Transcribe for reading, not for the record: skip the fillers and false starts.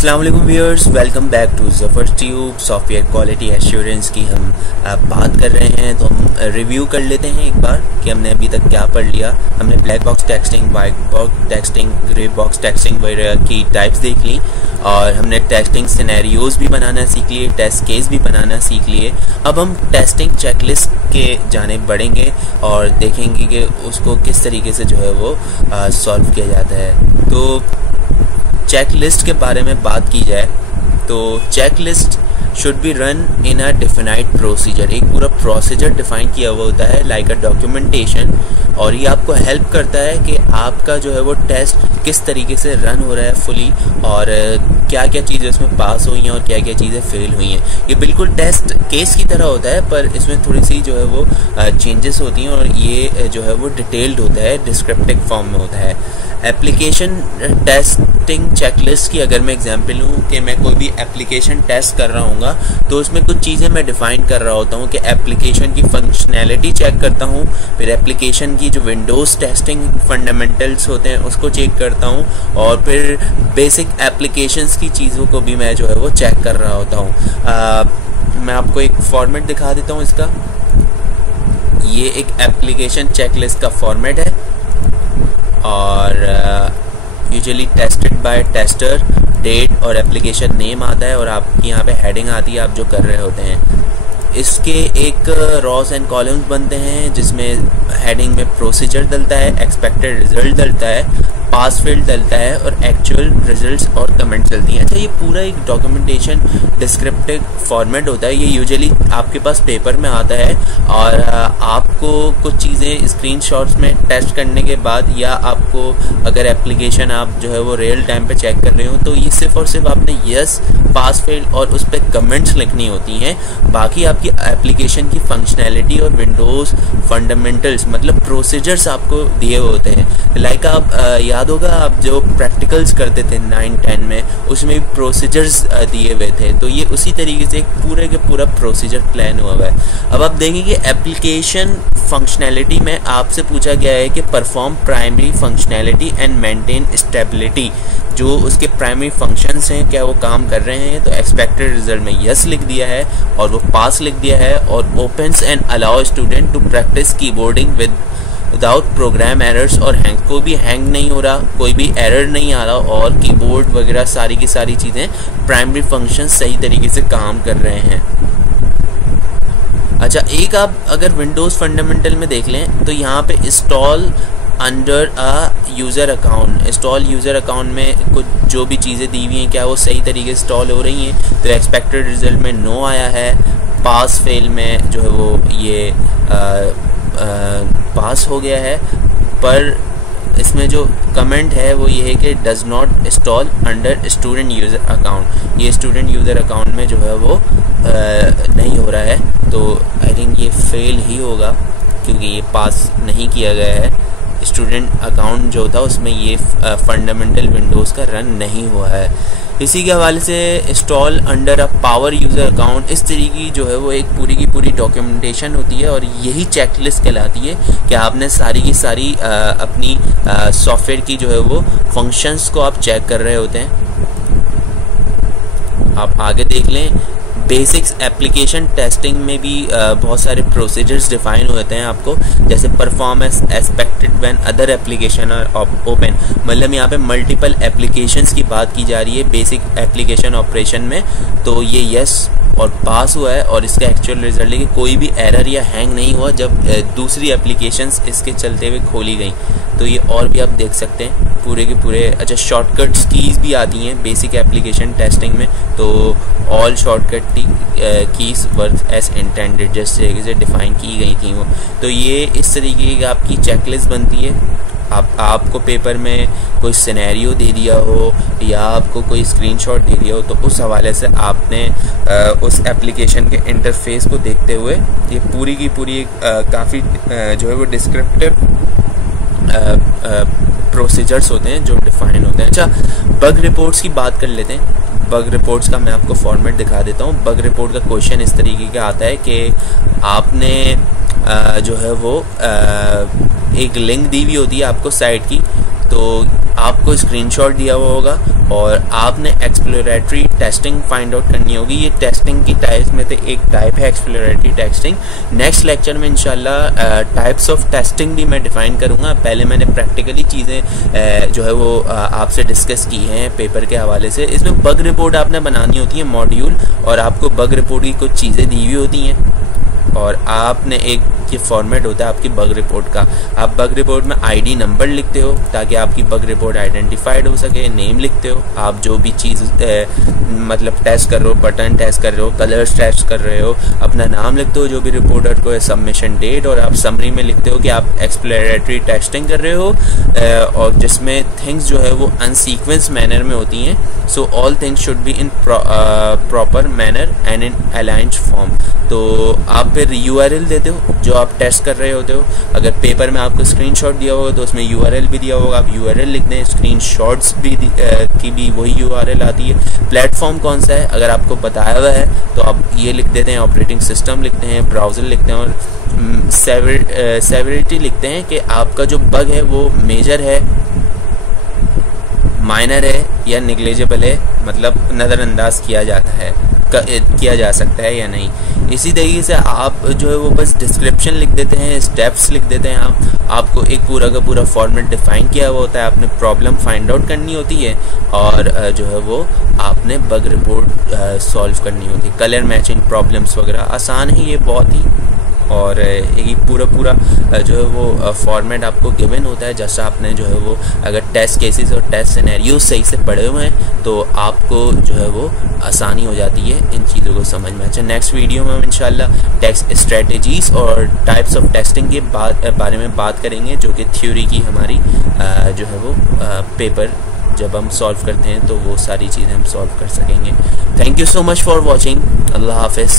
अस्सलाम वालेकुम viewers, welcome back to Zafar tube. Software quality assurance की हम बात कर रहे हैं, तो हम रिव्यू कर लेते हैं एक बार कि हमने अभी तक क्या पढ़ लिया। हमने black box texting, white box texting, grey box texting वगैरह की टाइप्स देख ली, और हमने टेस्टिंग सिनेरियोज भी बनाना सीख लिए, टेस्ट केस भी बनाना सीख लिए। अब हम टेस्टिंग चेकलिस्ट के जानिब बढ़ेंगे और देखेंगे कि उसको किस तरीके से जो है वो सॉल्व किया जाता है। तो चेकलिस्ट के बारे में बात की जाए तो checklist should be run in a defined procedure. एक पूरा प्रोसीजर डिफाइन किया हुआ होता है लाइक अ डॉक्यूमेंटेशन, और ये आपको हेल्प करता है कि आपका जो है वो टेस्ट किस तरीके से रन हो रहा है फुली, और क्या क्या चीज़ें उसमें पास हुई हैं और क्या क्या चीज़ें फेल हुई हैं। ये बिल्कुल टेस्ट केस की तरह होता है, पर इसमें थोड़ी सी जो है वो चेंजेस होती हैं, और ये जो है वो डिटेल्ड होता है, डिस्क्रिप्टिव फॉर्म में होता है। एप्लीकेशन टेस्टिंग चेकलिस्ट की अगर मैं एग्जांपल लूँ कि मैं कोई भी एप्लीकेशन टेस्ट कर रहा हूँगा, तो उसमें कुछ चीज़ें मैं डिफ़ाइन कर रहा होता हूँ कि एप्लीकेशन की फंक्शनैलिटी चेक करता हूँ, फिर एप्लीकेशन की जो विंडोज़ टेस्टिंग फंडामेंटल्स होते हैं उसको चेक करता हूँ, और फिर बेसिक एप्लीकेशंस की चीज़ों को भी मैं जो है वो चेक कर रहा होता हूँ। मैं आपको एक फॉर्मेट दिखा देता हूँ इसका। ये एक एप्लीकेशन चेकलिस्ट का फॉर्मेट है, और usually tested by tester, date और एप्लीकेशन नेम आता है, और आपकी यहाँ पे हेडिंग आती है आप जो कर रहे होते हैं। इसके एक रॉस एंड कॉलम्स बनते हैं जिसमें हेडिंग में प्रोसीजर डलता है, एक्सपेक्टेड रिजल्ट डलता है, पास फील्ड डलता है, और एक्चुअल रिजल्ट्स और कमेंट्स डलती हैं। अच्छा, ये पूरा एक डॉक्यूमेंटेशन डिस्क्रिप्टिव फॉर्मेट होता है। ये यूजुअली आपके पास पेपर में आता है, और आपको कुछ चीज़ें स्क्रीनशॉट्स में टेस्ट करने के बाद, या आपको अगर एप्लीकेशन आप जो है वो रियल टाइम पे चेक कर रहे हो, तो ये सिर्फ और सिर्फ आपने यस, पास फेल और उस पर कमेंट्स लिखनी होती हैं। बाकी आपकी एप्लीकेशन की फंक्शनैलिटी और विंडोज़ फंडामेंटल्स मतलब प्रोसीजर्स आपको दिए होते हैं। लाइक आप याद होगा, आप जो प्रैक्टिकल्स करते थे 9-10 में, उसमें भी प्रोसीजर्स दिए हुए थे, तो ये उसी तरीके से एक पूरे के पूरा प्रोसीजर प्लान हुआ है। अब आप देखेंगे एप्लीकेशन फंक्शनैलिटी में आपसे पूछा गया है कि perform primary functionality and maintain stability. जो उसके प्राइमरी फंक्शंस हैं क्या वो काम कर रहे हैं, तो एक्सपेक्टेड रिजल्ट में यस लिख दिया है और वो पास लिख दिया है, और opens and allow student to practice keyboarding without program errors, और हैंग कोई भी हैंग नहीं हो रहा, कोई भी एरर नहीं आ रहा, और कीबोर्ड वगैरह सारी की सारी चीज़ें प्राइमरी फंक्शन सही तरीके से काम कर रहे हैं। अच्छा, एक आप अगर विंडोज़ फंडामेंटल में देख लें तो यहाँ पे install under a user account, install user account में कुछ जो भी चीज़ें दी हुई हैं क्या वो सही तरीके से इंस्टॉल हो रही हैं, तो एक्सपेक्टेड रिजल्ट में नो आया है। पास फेल में जो है वो ये पास हो गया है, पर इसमें जो कमेंट है वो ये है कि does not install under student user account. ये स्टूडेंट यूज़र अकाउंट में जो है वो नहीं हो रहा है, तो आई थिंक ये फेल ही होगा क्योंकि ये पास नहीं किया गया है। स्टूडेंट अकाउंट जो था उसमें ये फंडामेंटल विंडोज़ का रन नहीं हुआ है। इसी के हवाले से install under a power user account, इस तरीके की जो है वो एक पूरी की पूरी डॉक्यूमेंटेशन होती है, और यही चेकलिस्ट कहलाती है कि आपने सारी की सारी अपनी सॉफ्टवेयर की जो है वो फंक्शंस को आप चेक कर रहे होते हैं। आप आगे देख लें, बेसिक्स एप्लीकेशन टेस्टिंग में भी बहुत सारे प्रोसीजर्स डिफाइन होते हैं आपको, जैसे performance expected when other application are open. मतलब यहाँ पे मल्टीपल एप्लीकेशंस की बात की जा रही है बेसिक एप्लीकेशन ऑपरेशन में, तो ये यस और पास हुआ है, और इसका एक्चुअल रिजल्ट है कि कोई भी एरर या हैंग नहीं हुआ जब दूसरी एप्लीकेशंस इसके चलते हुए खोली गई। तो ये और भी आप देख सकते हैं पूरे के पूरे। अच्छा, शॉर्टकट्स कीज़ भी आती हैं बेसिक एप्लीकेशन टेस्टिंग में, तो all shortcut keys work as intended, जिस तरीके से डिफ़ाइन की गई थी वो। तो ये इस तरीके की आपकी चेकलिस्ट बनती है। आपको पेपर में कोई सिनेरियो दे दिया हो या आपको कोई स्क्रीनशॉट दे दिया हो, तो उस हवाले से आपने उस एप्लीकेशन के इंटरफेस को देखते हुए ये पूरी की पूरी काफ़ी जो है वो डिस्क्रिप्टिव प्रोसीजर्स होते हैं जो डिफाइन होते हैं। अच्छा, बग रिपोर्ट्स की बात कर लेते हैं। बग रिपोर्ट्स का मैं आपको फॉर्मेट दिखा देता हूँ। बग रिपोर्ट का क्वेश्चन इस तरीके का आता है कि आपने जो है वो एक लिंक दी हुई होती है आपको साइट की, तो आपको स्क्रीनशॉट दिया हुआ होगा और आपने एक्सप्लोरेटरी टेस्टिंग फाइंड आउट करनी होगी। ये टेस्टिंग की टाइप्स में से एक टाइप है एक्सप्लोरेटरी टेस्टिंग। नेक्स्ट लेक्चर में इंशाल्लाह टाइप्स ऑफ टेस्टिंग भी मैं डिफाइन करूँगा। पहले मैंने प्रैक्टिकली चीज़ें जो है वो आपसे डिस्कस की हैं पेपर के हवाले से। इसमें बग रिपोर्ट आपने बनानी होती है मॉड्यूल, और आपको बग रिपोर्ट की कुछ चीज़ें दी हुई होती हैं और आपने एक ये फॉर्मेट होता है आपकी बग रिपोर्ट का। आप बग रिपोर्ट में आईडी नंबर लिखते हो ताकि आपकी बग रिपोर्ट आइडेंटिफाइड हो सके। नेम लिखते हो, आप जो भी चीज़ मतलब टेस्ट कर रहे हो, बटन टेस्ट कर रहे हो, कलर्स टेस्ट कर रहे हो, अपना नाम लिखते हो जो भी रिपोर्टर को है, सबमिशन डेट, और आप समरी में लिखते हो कि आप एक्सप्लोरेटरी टेस्टिंग कर रहे हो और जिसमें थिंग्स जो है वो अनसीक्वेंस मैनर में होती हैं। So all things should be in proper manner and in aligned form. तो आप फिर URL देते हो जो आप टेस्ट कर रहे होते हो। अगर पेपर में आपको स्क्रीनशॉट दिया होगा तो उसमें URL भी दिया होगा, आप URL लिखते हैं। स्क्रीनशॉट्स भी की भी वही URL आती है। प्लेटफॉर्म कौन सा है अगर आपको बताया हुआ है तो आप ये लिख देते हैं, ऑपरेटिंग सिस्टम लिखते हैं, ब्राउज़र लिखते हैं, और सेवरिटी लिखते हैं कि आपका जो बग है वो मेजर है, माइनर है या नेग्लिजिबल है, मतलब नज़रअंदाज किया जा सकता है या नहीं। इसी तरीके से आप जो है वो बस डिस्क्रिप्शन लिख देते हैं, स्टेप्स लिख देते हैं। आपको एक पूरा का पूरा फॉर्मेट डिफाइन किया हुआ होता है। आपने प्रॉब्लम फाइंड आउट करनी होती है और जो है वो आपने बग रिपोर्ट सॉल्व करनी होती है। कलर मैचिंग प्रॉब्लम्स वगैरह आसान है ये बहुत ही, और एक पूरा जो है वो फॉर्मेट आपको गिवन होता है। जैसा आपने जो है वो अगर टेस्ट केसेस और टेस्ट सिनेरियोज सही से पढ़े हुए हैं तो आपको जो है वो आसानी हो जाती है इन चीज़ों को समझ में। अच्छा, नेक्स्ट वीडियो में हम इंशाल्लाह टेस्ट स्ट्रेटजीज़ और टाइप्स ऑफ टेस्टिंग के बारे में बात करेंगे, जो कि थ्योरी की हमारी जो है वो पेपर जब हम सॉल्व करते हैं तो वो सारी चीज़ें हम सॉल्व कर सकेंगे। Thank you so much for watching. अल्लाह हाफिज़।